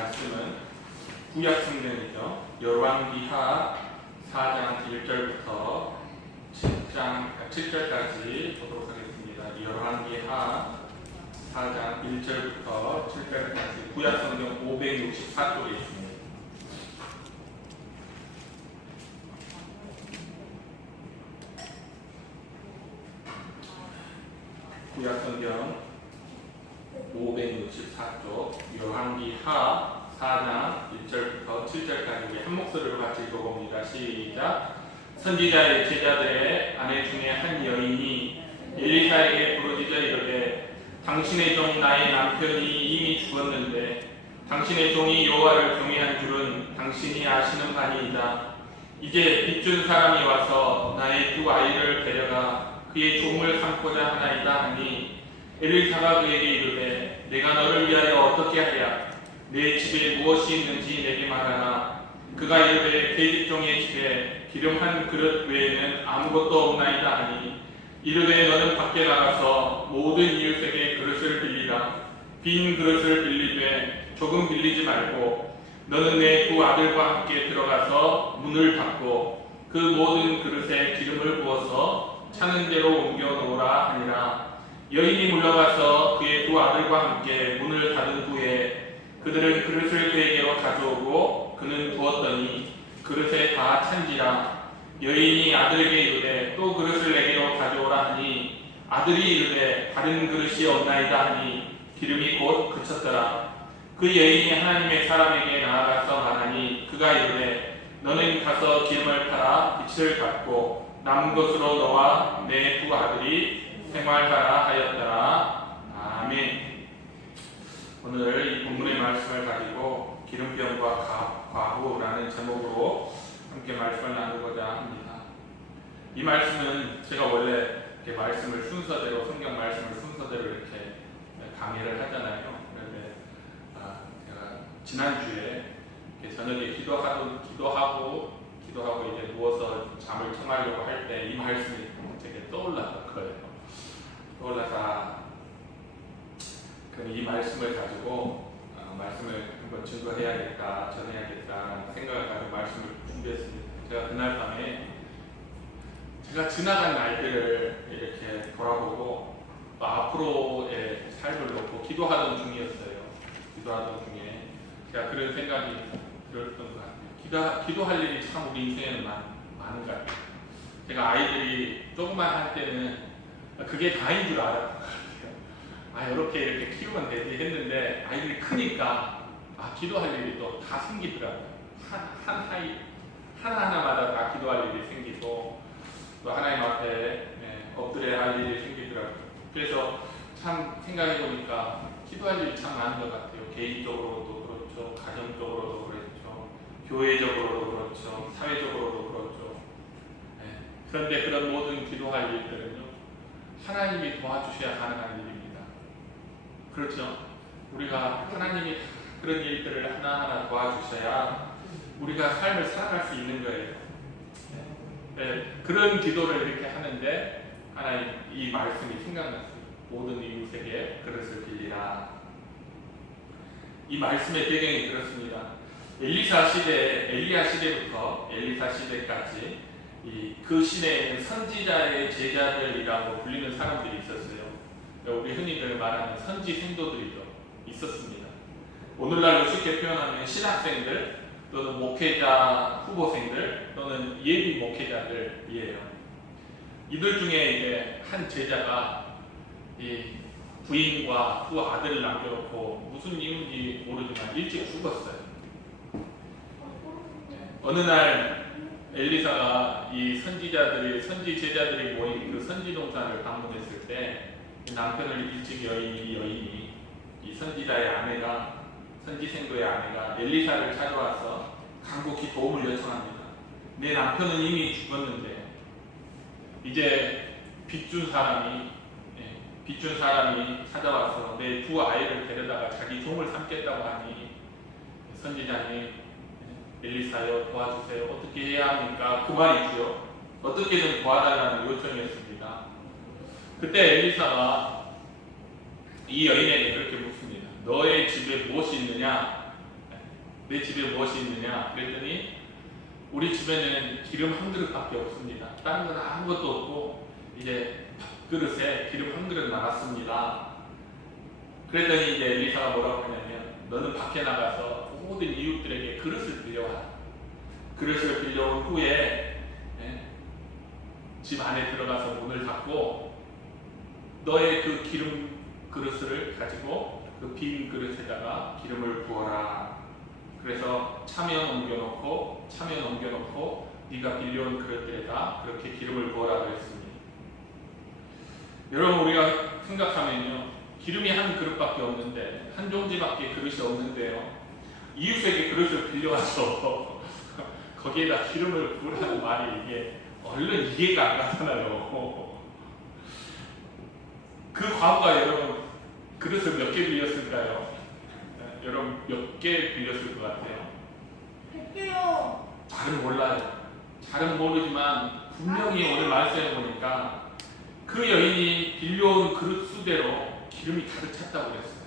말씀은 구약 성경이죠. 열왕기하 4장 1절부터 7절까지 보도록 하겠습니다. 열왕기하 4장 1절부터 7절까지 구약 성경 564쪽에 있습니다. 구약 성경 564쪽 열왕기하 4장 1절부터 7절까지 우리 한 목소리로 같이 읽어봅니다. 시작. 선지자의 제자들의 아내 중에 한 여인이 엘리사에게 부르짖어 이르되 당신의 종 나의 남편이 이미 죽었는데 당신의 종이 여호와를 경외한 줄은 당신이 아시는 바니이다. 이제 빚준 사람이 와서 나의 두 아이를 데려가 그의 종을 삼고자 하나이다 하니 엘리사가 그에게 이르되 내가 너를 위하여 어떻게 하랴? 내 집에 무엇이 있는지 내게 말하라. 그가 이르되 계집종의 집에 기름 한 그릇 외에는 아무것도 없나이다 하니 이르되 너는 밖에 나가서 모든 이웃에게 그릇을 빌리라. 빈 그릇을 빌리되 조금 빌리지 말고 너는 내 두 아들과 함께 들어가서 문을 닫고 그 모든 그릇에 기름을 부어서 차는 대로 옮겨 놓으라 하니라. 여인이 물러가서 그의 두 아들과 함께 문을 닫은 후에 그들은 그릇을 그에게로 가져오고 그는 부었더니 그릇에 다 찬지라. 여인이 아들에게 이르되 또 그릇을 내게로 가져오라 하니 아들이 이르되 다른 그릇이 없나이다 하니 기름이 곧 그쳤더라. 그 여인이 하나님의 사람에게 나아가서 말하니 그가 이르되 너는 가서 기름을 팔아 빚을 갚고 남은 것으로 너와 내 두 아들이 생활하라 하였더라. 아멘. 오늘 이 본문의 말씀을 가지고 기름병과 과부라는 제목으로 함께 말씀을 나누고자 합니다. 이 말씀은 제가 원래 이렇게 말씀을 순서대로 성경 말씀을 순서대로 이렇게 강의를 하잖아요. 그런데 제가 지난주에 저녁에 기도하고 이제 누워서 잠을 청하려고 할 때 이 말씀이 되게 떠올랐어요. 그럼 이 말씀을 가지고 말씀을 한번 증거해야겠다, 전해야겠다라는 생각을 가지고 말씀을 준비했습니다. 제가 그날 밤에 제가 지나간 날들을 이렇게 돌아보고 또 앞으로의 삶을 놓고 기도하던 중이었어요. 기도하던 중에 제가 그런 생각이 들었던 것 같아요. 기도할 일이 참 우리 인생에는 많은 것 같아요. 제가 아이들이 조금만 할 때는 그게 다인 줄 알았던 것 같아요. 이렇게 키우면 되지 했는데 아이들이 크니까 기도할 일이 또 다 생기더라고요. 하나하나마다 다 기도할 일이 생기고 또 하나님 앞에 엎드려야 할 일이 생기더라고요. 그래서 참 생각해보니까 기도할 일이 참 많은 것 같아요. 개인적으로도 그렇죠. 가정적으로도 그렇죠. 교회적으로도 그렇죠. 사회적으로도 그렇죠. 그런데 그런 모든 기도할 일들은요, 하나님이 도와주셔야 가능한 일입니다. 그렇죠? 우리가 하나님이 그런 일들을 하나하나 도와주셔야 우리가 삶을 살아갈 수 있는 거예요. 그런 기도를 이렇게 하는데 하나님 이 말씀이 생각났어요. 모든 이웃에게 그릇을 빌리라. 이 말씀의 배경이 그렇습니다. 엘리야 시대부터 엘리사 시대까지 그 시대에는 선지자의 제자들이라고 불리는 사람들이 있었어요. 우리 흔히들 말하는 선지 생도들이죠. 있었습니다. 오늘날로 쉽게 표현하면 신학생들 또는 목회자 후보생들 또는 예비 목회자들이에요. 이들 중에 이제 한 제자가 이 부인과 두 아들을 남겨놓고 무슨 이유인지 모르지만 일찍 죽었어요. 어느 날 엘리사가 이 선지 제자들이 모인 그 선지 동산을 방문했을 때 남편을 일찍 여인이 이 선지자의 아내가 선지생도의 아내가 엘리사를 찾아와서 간곡히 도움을 요청합니다. 내 남편은 이미 죽었는데 이제 빚준 사람이 찾아와서 내 두 아이를 데려다가 자기 종을 삼겠다고 하니 선지자님 엘리사여 도와주세요. 어떻게 해야 합니까? 그 말이죠. 어떻게든 도와달라는 요청이었습니다. 그때 엘리사가 이 여인에게 그렇게 묻습니다. 너의 집에 무엇이 있느냐? 내 집에 무엇이 있느냐? 그랬더니 우리 집에는 기름 한 그릇밖에 없습니다. 다른 건 아무것도 없고 이제 밥그릇에 기름 한 그릇 남았습니다. 그랬더니 이제 엘리사가 뭐라고 하냐면 너는 밖에 나가서 모든 이웃들에게 그릇을 빌려와라. 그릇을 빌려온 후에 집 안에 들어가서 문을 닫고 너의 그 기름 그릇을 가지고 그 빈 그릇에다가 기름을 부어라. 그래서 차면 옮겨놓고 네가 빌려온 그릇들에다 그렇게 기름을 부어라고 했습니다. 여러분 우리가 생각하면요 기름이 한 그릇밖에 없는데 한 종지밖에 그릇이 없는데요 이웃에게 그릇을 빌려와서 거기에다 기름을 부으라는 말이 이게 얼른 이해가 안 가잖아요. 그 과부가 여러분 그릇을 몇 개 빌렸을까요? 여러분 몇 개 빌렸을 것 같아요? 100개요. 잘은 몰라요. 잘은 모르지만 분명히 오늘 말씀해 보니까 그 여인이 빌려온 그릇 수대로 기름이 가득 찼다고 그랬어요.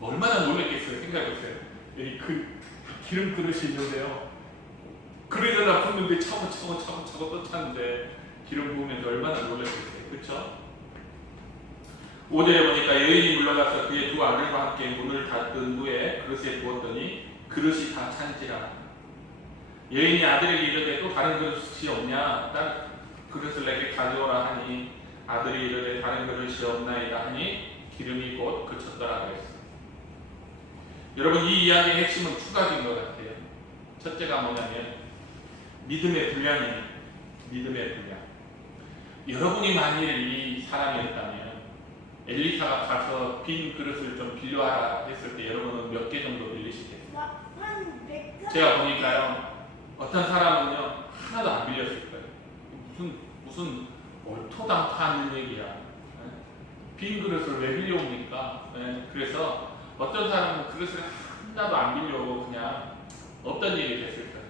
얼마나 놀랐겠어요. 생각해보세요. 여기 그 기름 그릇이 있는데요. 그릇에다 붓는데 차고 또 찼는데 기름 부으면서 얼마나 놀랐겠어요. 그렇죠? 5절에 보니까 여인이 물러가서 그의 두 아들과 함께 문을 닫은 후에 그릇에 부었더니 그릇이 다 찬지라. 여인이 아들에게 이르되 또 다른 그릇이 없냐? 다른 그릇을 내게 가져오라 하니 아들이 이르되 다른 그릇이 없나이다 하니 기름이 곧 그쳤더라 그랬어요. 여러분 이 이야기의 핵심은 두 가지인 것 같아요. 첫째가 뭐냐면 믿음의 분량입니다. 믿음의 분량. 여러분이 만일 이 사람이었다면 엘리사가 가서 빈 그릇을 좀 빌려와라 했을 때 여러분은 몇 개 정도 빌리시겠어요? 한 100개. 제가 보니까요 어떤 사람은요 하나도 안 빌렸을 거예요. 무슨 얼토당토 않는 얘기야. 빈 그릇을 왜 빌려옵니까? 그래서 어떤 사람은 그릇을 하나도 안 빌려오고 그냥 없던 일이 됐을 거예요.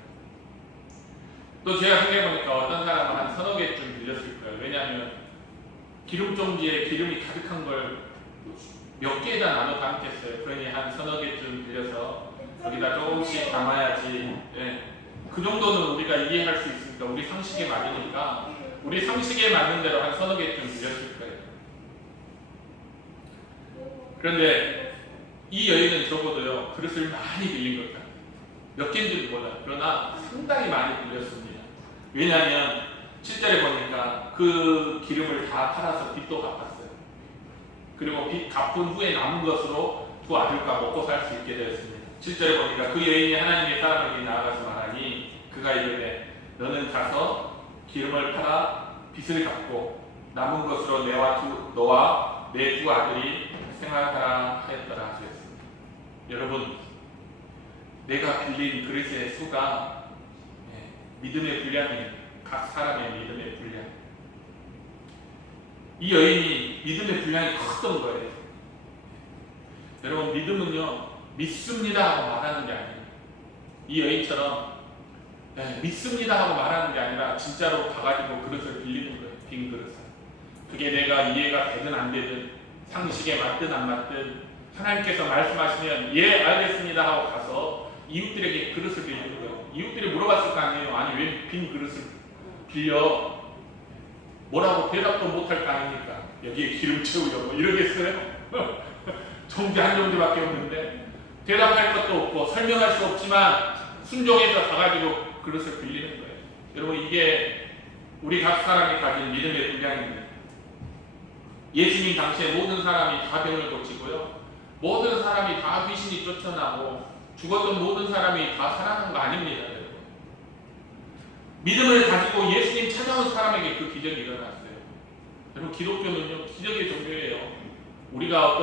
또 제가 생각해보니까 어떤 사람은 한 서너 개쯤 빌렸을 거예요. 왜냐하면 기름종지에 기름이 가득한 걸 몇 개에다 나눠 담겠어요. 그러니 한 서너 개쯤 빌려서 여기다 조금씩 담아야지. 그 정도는 우리가 이해할 수 있으니까 우리 상식에 맞으니까 우리 상식에 맞는 대로 한 서너 개쯤 빌렸을 거예요. 그런데 이 여인은 적어도요 그릇을 많이 빌린 것 같아요. 몇 개인지는 몰라요. 그러나 상당히 많이 빌렸습니다. 왜냐하면 7절에 보니까 그 기름을 다 팔아서 빚도 갚았어요. 그리고 빚 갚은 후에 남은 것으로 두 아들과 먹고 살 수 있게 되었습니다. 7절에 보니까 그 여인이 하나님의 사람에게 나아가서 말하니 그가 이르되 너는 가서 기름을 팔아 빚을 갚고 남은 것으로 너와 내 두 아들이 생활하라 하였더라 하셨습니다. 여러분 내가 빌린 그릇의 수가 믿음의 분량이에요. 각 사람의 믿음의 분량. 이 여인이 믿음의 분량이 컸던 거예요. 여러분 믿음은요 믿습니다 하고 말하는 게 아니에요. 이 여인처럼 믿습니다 하고 말하는 게 아니라 진짜로 가가지고 그릇을 빌리는 거예요. 빈 그릇을. 그게 내가 이해가 되든 안 되든 상식에 맞든 안 맞든 하나님께서 말씀하시면 예 알겠습니다 하고 가서 이웃들에게 그릇을 빌리는 거예요. 이웃들이 물어봤을 거 아니에요. 아니 왜 빈 그릇을 빌려? 뭐라고 대답도 못할 거 아닙니까? 여기에 기름 채우려고 이러겠어요? 종지 한 종지밖에 없는데 대답할 것도 없고 설명할 수 없지만 순종해서 가가지고 그릇을 빌리는 거예요. 여러분 이게 우리 각 사람이 가진 믿음의 분량입니다. 예수님 당시에 모든 사람이 다 병을 고치고요. 모든 사람이 다 귀신이 쫓아나고 죽었던 모든 사람이 다 살아난 거 아닙니다. 여러분. 믿음을 가지고 예수님 찾아온 사람에게 그 기적이 일어났어요. 여러분 기독교는요 기적의 종교예요. 우리가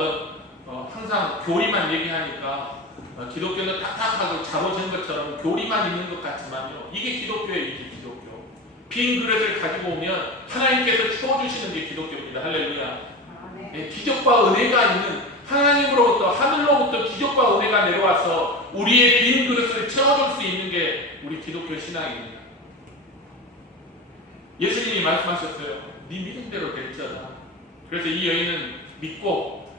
항상 교리만 얘기하니까 기독교는 딱딱하고 잡아진 것처럼 교리만 있는 것 같지만요 이게 기독교예요. 이게 기독교. 빈 그릇을 가지고 오면 하나님께서 채워주시는 게 기독교입니다. 할렐루야. 기적과 은혜가 있는 하나님으로부터 하늘로부터 기적과 은혜가 내려와서 우리의 빈 그릇을 채워줄 수 있는 게 우리 기독교 신앙입니다. 예수님이 말씀하셨어요. 네 믿음대로 될지어다. 그래서 이 여인은 믿고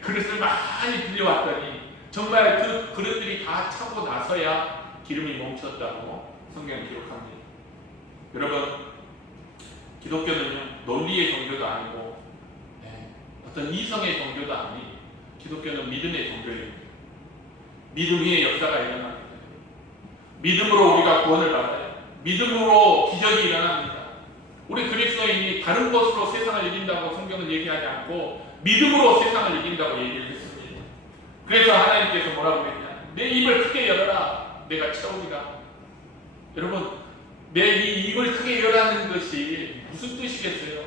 그릇을 많이 빌려왔더니 정말 그 그릇들이 다 차고 나서야 기름이 멈췄다고 성경은 기록합니다. 여러분, 기독교는요, 논리의 종교도 아니고 어떤 이성의 종교도 아니, 기독교는 믿음의 종교입니다. 믿음 위에 역사가 일어납니다. 믿음으로 우리가 구원을 받아요. 믿음으로 기적이 일어납니다. 우리 그리스도인이 다른 것으로 세상을 이긴다고 성경은 얘기하지 않고 믿음으로 세상을 이긴다고 얘기를 했습니다. 그래서 하나님께서 뭐라고 했냐? 내 입을 크게 열어라, 내가 채우리라. 여러분, 내 이 입을 크게 열라는 것이 무슨 뜻이겠어요?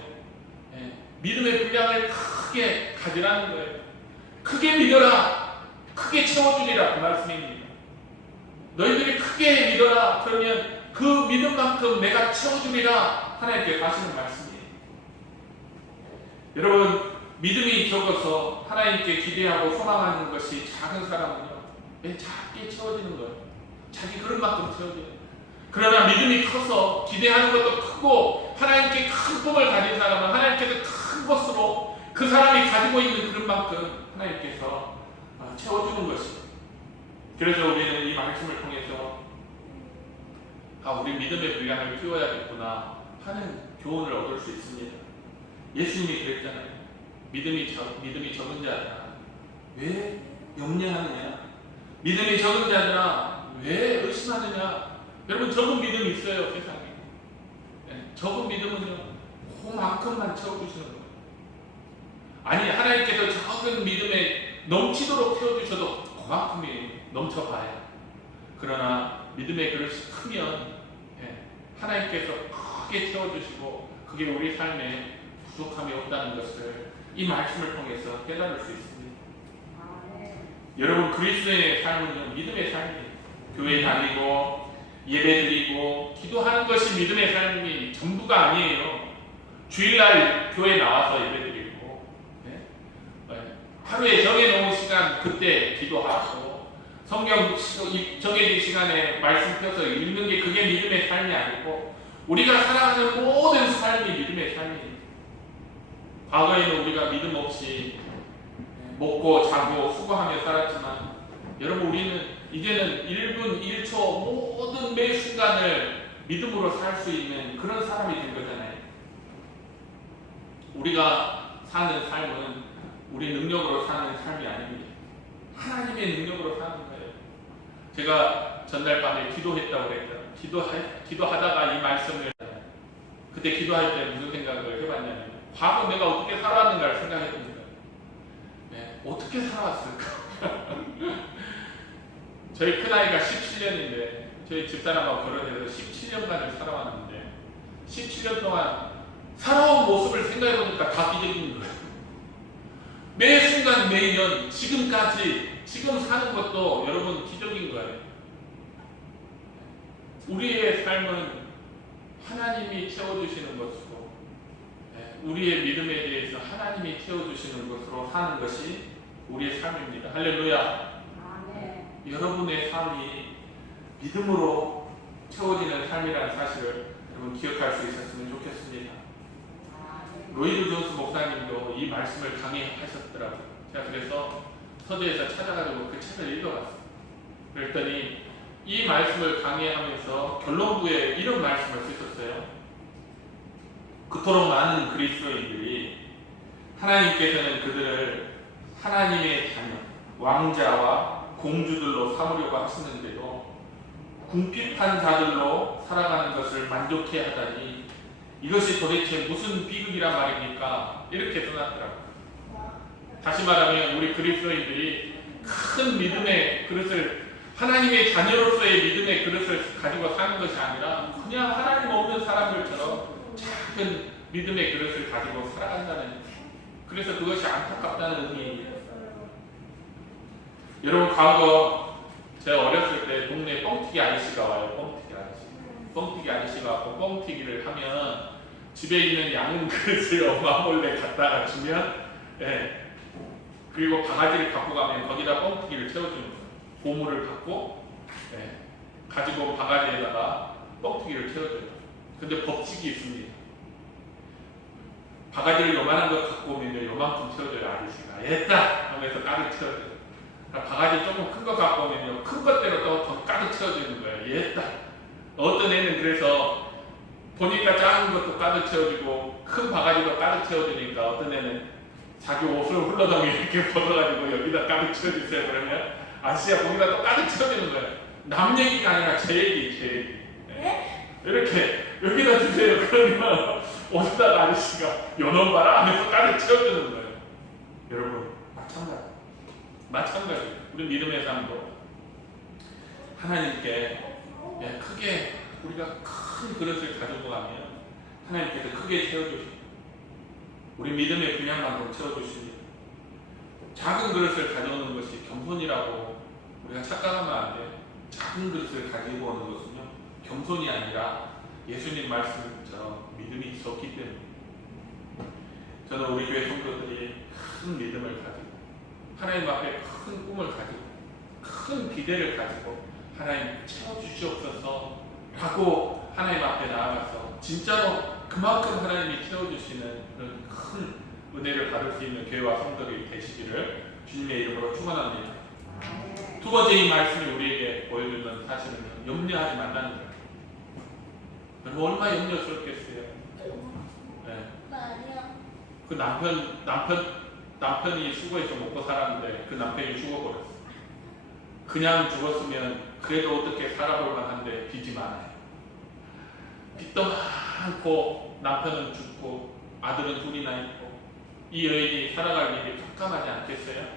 믿음의 분량을 크게 가지라는 거예요. 크게 믿어라, 크게 채워주리라, 그 말씀입니다. 너희들이 크게 믿어라, 그러면 그 믿음만큼 내가 채워주리라, 하나님께 하시는 말씀이에요. 여러분, 믿음이 적어서 하나님께 기대하고 소망하는 것이 작은 사람은요, 작게 채워지는 거예요. 자기 그릇만큼 채워져요. 그러나 믿음이 커서 기대하는 것도 크고 하나님께 큰 꿈을 가진 사람은 하나님께서 큰 것으로 그 사람이 가지고 있는 그릇만큼 하나님께서 채워주는 것이에요. 그래서 우리는 이 말씀을 통해서 우리 믿음의 분량을 키워야겠구나 하는 교훈을 얻을 수 있습니다. 예수님이 그랬잖아요. 믿음이 적은 자들아 왜 염려하느냐? 믿음이 적은 자들아 왜 의심하느냐? 여러분, 적은 믿음이 있어요, 세상에. 적은 믿음은요, 그만큼만 채워주시는 거예요. 아니, 하나님께서 적은 믿음에 넘치도록 채워주셔도 그만큼이 넘쳐봐요. 그러나 믿음의 그릇이 크면 하나님께서 크게 채워주시고 그게 우리 삶에 부족함이 없다는 것을 이 말씀을 통해서 깨달을 수 있습니다. 여러분, 그리스도의 삶은요, 믿음의 삶이에요. 교회 다니고 예배드리고 기도하는 것이 믿음의 삶이 전부가 아니에요. 주일날 교회 나와서 예배드리고 하루에 정해놓은 시간 그때 기도하고 성경 정해진 시간에 말씀 펴서 읽는 게 그게 믿음의 삶이 아니고 우리가 살아가는 모든 삶이 믿음의 삶이에요. 과거에는 우리가 믿음 없이 먹고 자고 수고하며 살았지만 여러분, 우리는 이제는 1분 1초 모든 매 순간을 믿음으로 살 수 있는 그런 사람이 된 거잖아요. 우리가 사는 삶은 우리 능력으로 사는 삶이 아닙니다. 하나님의 능력으로 사는 거예요. 제가 전날 밤에 기도했다고 그랬죠. 기도하다가 이 말씀을 그때 기도할 때 무슨 생각을 해봤냐면 과거 내가 어떻게 살아왔는가를 생각했습니다. 어떻게 살아왔을까? 저희 큰아이가 17년인데 저희 집사람하고 결혼해서 17년간을 살아왔는데 17년 동안 살아온 모습을 생각해보니까 다 기적인 거예요. 매 순간 매년 지금까지 지금 사는 것도 여러분 기적인 거예요. 우리의 삶은 하나님이 채워주시는 것으로 우리의 믿음에 대해서 하나님이 채워주시는 것으로 사는 것이 우리의 삶입니다. 할렐루야. 여러분의 삶이 믿음으로 채워지는 삶이라는 사실을 여러분 기억할 수 있었으면 좋겠습니다. 로이드 존스 목사님도 이 말씀을 강의하셨더라고요. 제가 그래서 서재에서 찾아가지고 그 책을 읽어봤어요. 그랬더니 이 말씀을 강의하면서 결론부에 이런 말씀을 쓰셨어요. 그토록 많은 그리스도인들이 하나님께서는 그들을 하나님의 자녀, 왕자와 공주들로 삼으려고 하시는데도 궁핍한 자들로 살아가는 것을 만족해 하다니 이것이 도대체 무슨 비극이란 말입니까? 이렇게 써놨더라고요. 다시 말하면 우리 그리스도인들이 큰 믿음의 그릇을 하나님의 자녀로서의 믿음의 그릇을 가지고 사는 것이 아니라 그냥 하나님 없는 사람들처럼 작은 믿음의 그릇을 가지고 살아간다는, 그래서 그것이 안타깝다는 의미입니다. 여러분, 과거 제가 어렸을 때 동네에 뻥튀기 아저씨가 와요. 뻥튀기 아저씨가 와서 뻥튀기를 하면 집에 있는 양은 그릇을 엄마 몰래 갖다가 주면 그리고 바가지를 갖고 가면 거기다 뻥튀기를 채워주는 거예요. 보물을 갖고 가지고 바가지에다가 뻥튀기를 채워줘요. 근데 법칙이 있습니다. 바가지를 요만한 거 갖고 오면 요만큼 채워줘요. 아저씨가 했다 하면서 가득 채워줘요. 바가지 조금 큰 거 갖고 오면요, 큰 것대로 또 더 가득 채워주는 거예요. 얘다. 어떤 애는 그래서 보니까 작은 것도 가득 채워주고 큰 바가지도 가득 채워주니까 어떤 애는 자기 옷을 훌러덩이 이렇게 벗어가지고 여기다 가득 채워주세요. 그러면 아시아 거기다 또 가득 채워주는 거예요. 남 얘기가 아니라 제 얘기, 제 얘기. 네? 이렇게 여기다 주세요. 그러면 옷에다가 아저씨가 요놈 봐라 하면서 가득 채워주는 거예요. 여러분 마찬가지. 우리 믿음의 삶도 하나님께 크게 우리가 큰 그릇을 가지고 가면 하나님께서 크게 채워주시고 우리 믿음의 분량만큼 채워주십니다. 작은 그릇을 가져오는 것이 겸손이라고 우리가 착각하면 안 돼요. 작은 그릇을 가지고 오는 것은요, 겸손이 아니라 예수님 말씀처럼 믿음이 적기 때문에 저는 우리 교회 성도들이 큰 믿음을 가지고 하나님 앞에 큰 꿈을 가지고 큰 기대를 가지고 하나님 채워주시옵소서 라고 하나님 앞에 나아가서 진짜로 그만큼 하나님이 채워주시는 그런 큰 은혜를 받을 수 있는 교회와 성도들이 되시기를 주님의 이름으로 축원합니다. 두 번째 이 말씀이 우리에게 보여주는 사실은 염려하지 말라는 거예요. 여러분 얼마나 염려스럽겠어요. 네. 아니야. 그 남편이 수고해서 먹고 살았는데 그 남편이 죽어버렸어. 그냥 죽었으면 그래도 어떻게 살아볼 만한데 빚이 많아요. 빚도 많고 남편은 죽고 아들은 둘이나 있고 이 여인이 살아갈 일이 깜깜하지 않겠어요?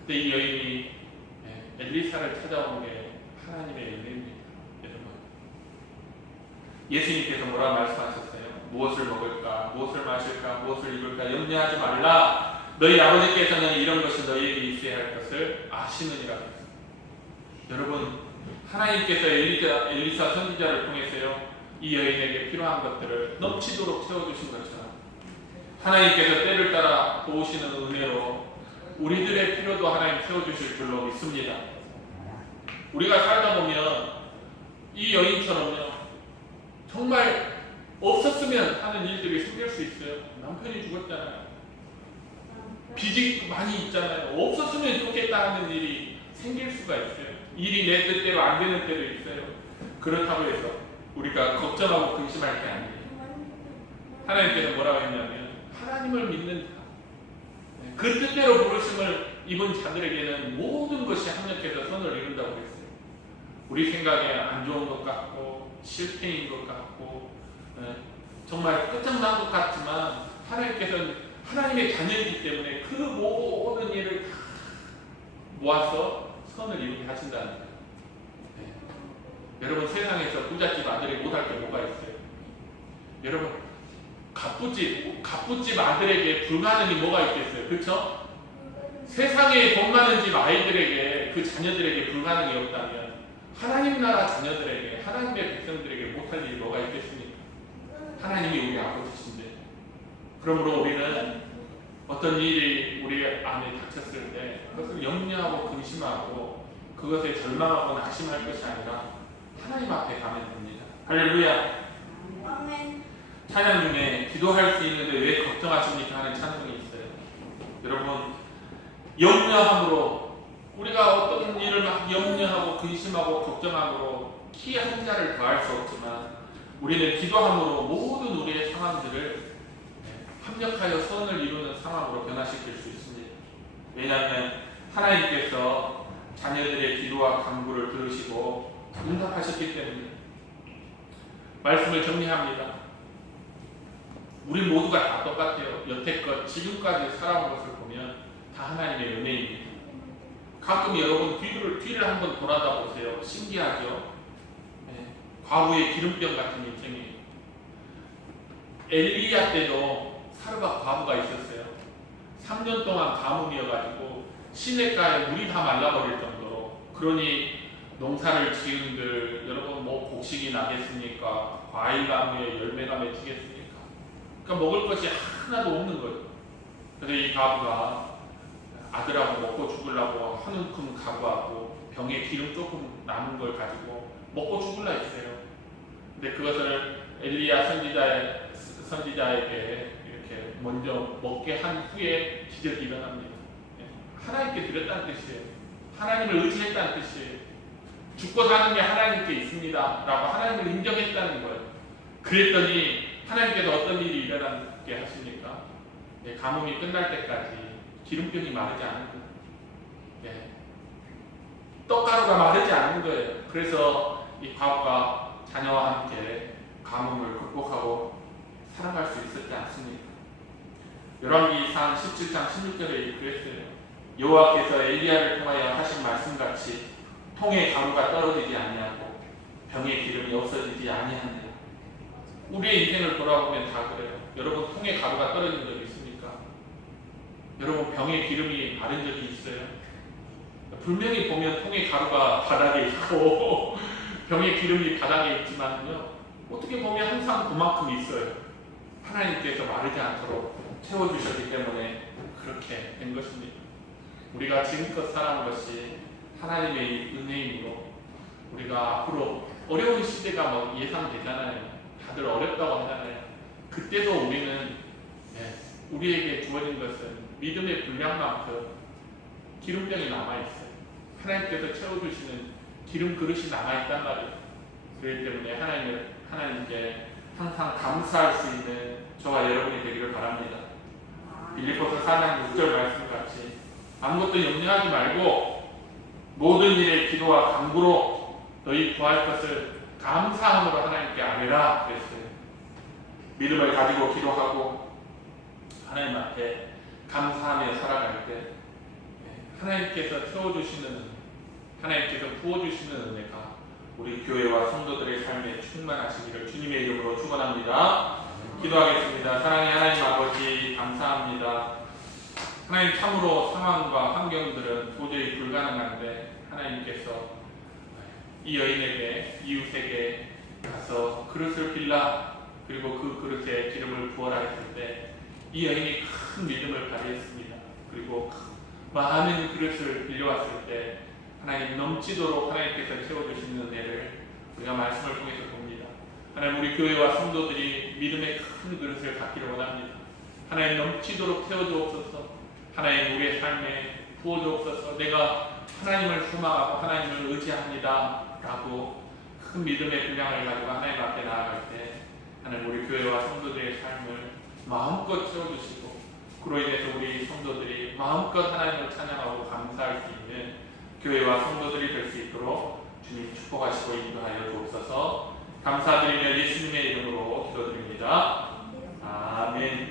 그때 이 여인이 엘리사를 찾아온 게 하나님의 은혜입니다. 여러분 예수님께서 뭐라 말씀하셨어요? 무엇을 먹을까? 무엇을 마실까? 무엇을 입을까? 염려하지 말라. 너희 아버지께서는 이런 것이 너희에게 있어야 할 것을 아시느니라. 여러분 하나님께서 엘리사 선지자를 통해서요 이 여인에게 필요한 것들을 넘치도록 채워주신 것처럼 하나님께서 때를 따라 도우시는 은혜로 우리들의 필요도 하나님 채워주실 줄로 믿습니다. 우리가 살다 보면 이 여인처럼요 정말 없었으면 하는 일들이 생길 수 있어요. 남편이 죽었잖아요. 빚이 많이 있잖아요. 없었으면 좋겠다 하는 일이 생길 수가 있어요. 일이 내 뜻대로 안 되는 때도 있어요. 그렇다고 해서 우리가 걱정하고 근심할 게 아니에요. 하나님께서 뭐라고 했냐면 하나님을 믿는 자, 그 뜻대로 부르심을 입은 자들에게는 모든 것이 합력해서 선을 이룬다고 했어요. 우리 생각에 안 좋은 것 같고 실패인 것 같고 정말 끝장난 것 같지만 하나님께서는 하나님의 자녀이기 때문에 그 모든 일을 다 모아서 선을 이루게 하신다는 거예요. 여러분 세상에서 부잣집 아들이 못할 게 뭐가 있어요? 여러분 갑부집 아들에게 불가능이 뭐가 있겠어요? 그렇죠? 세상에 돈 많은 집 아이들에게 그 자녀들에게 불가능이 없다면 하나님 나라 자녀들에게 하나님의 백성들에게 못할 일이 뭐가 있겠습니까? 하나님이 우리 아버지신데 그러므로 우리는 어떤 일이 우리 안에 닥쳤을 때 그것을 염려하고 근심하고 그것에 절망하고 낙심할 것이 아니라 하나님 앞에 가면 됩니다. 할렐루야. 아멘. 찬양 중에 기도할 수 있는데 왜 걱정하십니까 하는 찬송이 있어요. 여러분 염려함으로 우리가 어떤 일을 막 염려하고 근심하고 걱정함으로 키 한 자를 더할 수 없지만 우리는 기도함으로 모든 우리의 상황들을 합력하여 선을 이루는 상황으로 변화시킬 수 있습니다. 왜냐하면 하나님께서 자녀들의 기도와 간구를 들으시고 응답하셨기 때문에 말씀을 정리합니다. 우리 모두가 다 똑같아요. 여태껏 지금까지 살아온 것을 보면 다 하나님의 은혜입니다. 가끔 여러분 뒤를 한번 돌아다 보세요. 신기하죠? 과부의 기름병 같은 인생이에요. 엘리야 때도 사르밧 과부가 있었어요. 3년 동안 가뭄이어가지고 시냇가에 물이 다 말라버릴 정도로 그러니 농사를 지은들 여러분 뭐 곡식이 나겠습니까? 과일 나무에 열매가 맺히겠습니까? 그러니까 먹을 것이 하나도 없는 거예요. 그래서 이 과부가 아들하고 먹고 죽으려고 한 움큼 각오하고 병에 기름 조금 남은 걸 가지고 먹고 죽으려 했어요. 근데 그것을 엘리야 선지자에게 이렇게 먼저 먹게 한 후에 기적이 일어납니다. 하나님께 드렸다는 뜻이에요. 하나님을 의지했다는 뜻이에요. 죽고 사는 게 하나님께 있습니다 라고 하나님을 인정했다는 거예요. 그랬더니 하나님께서 어떤 일이 일어나게 하십니까? 네, 가뭄이 끝날 때까지 기름병이 마르지 않은 거예요. 네. 떡가루가 마르지 않는 거예요. 그래서 이 과부가 자녀와 함께 가뭄을 극복하고 살아갈 수 있었지 않습니까? 열왕기상 17장 16절에 그랬어요. 여호와께서 엘리야를 통하여 하신 말씀같이 통에 가루가 떨어지지 아니하고 병에 기름이 없어지지 아니하느라. 우리의 인생을 돌아보면 다 그래요. 여러분 통에 가루가 떨어진 적이 있습니까? 여러분 병에 기름이 마른 적이 있어요? 분명히 보면 통에 가루가 바닥에 있고 병에 기름이 바닥에 있지만요, 어떻게 보면 항상 그만큼 있어요. 하나님께서 마르지 않도록 채워주셨기 때문에 그렇게 된 것입니다. 우리가 지금껏 살아온 것이 하나님의 은혜이므로 우리가 앞으로 어려운 시대가 뭐 예상되잖아요. 다들 어렵다고 하잖아요. 그때도 우리는 우리에게 주어진 것은 믿음의 분량만큼 기름병이 남아있어요. 하나님께서 채워주시는 기름 그릇이 남아있단 말이에요. 그렇기 때문에 하나님께 항상 감사할 수 있는 저와 여러분이 되기를 바랍니다. 빌립보서 4장 6절 말씀같이 아무것도 염려하지 말고 모든 일에 기도와 간구로 너희 구할 것을 감사함으로 하나님께 아뢰라 그랬어요. 믿음을 가지고 기도하고 하나님 앞에 감사하며 살아갈 때 하나님께서 채워주시는, 하나님께서 부어주시는 은혜가 우리 교회와 성도들의 삶에 충만하시기를 주님의 이름으로 축원합니다. 기도하겠습니다. 사랑의 하나님 아버지 감사합니다. 하나님 참으로 상황과 환경들은 도저히 불가능한데 하나님께서 이 여인에게, 이웃에게 가서 그릇을 빌라, 그리고 그 그릇에 기름을 부어라 했을 때 이 여인이 큰 믿음을 발휘했습니다. 그리고 많은 그릇을 빌려왔을 때 하나님 넘치도록 하나님께서 채워주시는 은혜를 우리가 말씀을 통해서 봅니다. 하나님 우리 교회와 성도들이 믿음의 큰 그릇을 갖기를 원합니다. 하나님 넘치도록 채워주옵소서. 하나님 우리의 삶에 부어주옵소서. 내가 하나님을 소망하고 하나님을 의지합니다 라고 큰 믿음의 분량을 가지고 하나님 앞에 나아갈 때 하나님 우리 교회와 성도들의 삶을 마음껏 채워주시고 그로 인해서 우리 성도들이 마음껏 하나님을 찬양하고 감사할 수 있는 교회와 성도들이 될 수 있도록 주님 축복하시고 인도하여 주옵소서. 감사드리며 예수님의 이름으로 기도드립니다. 아멘.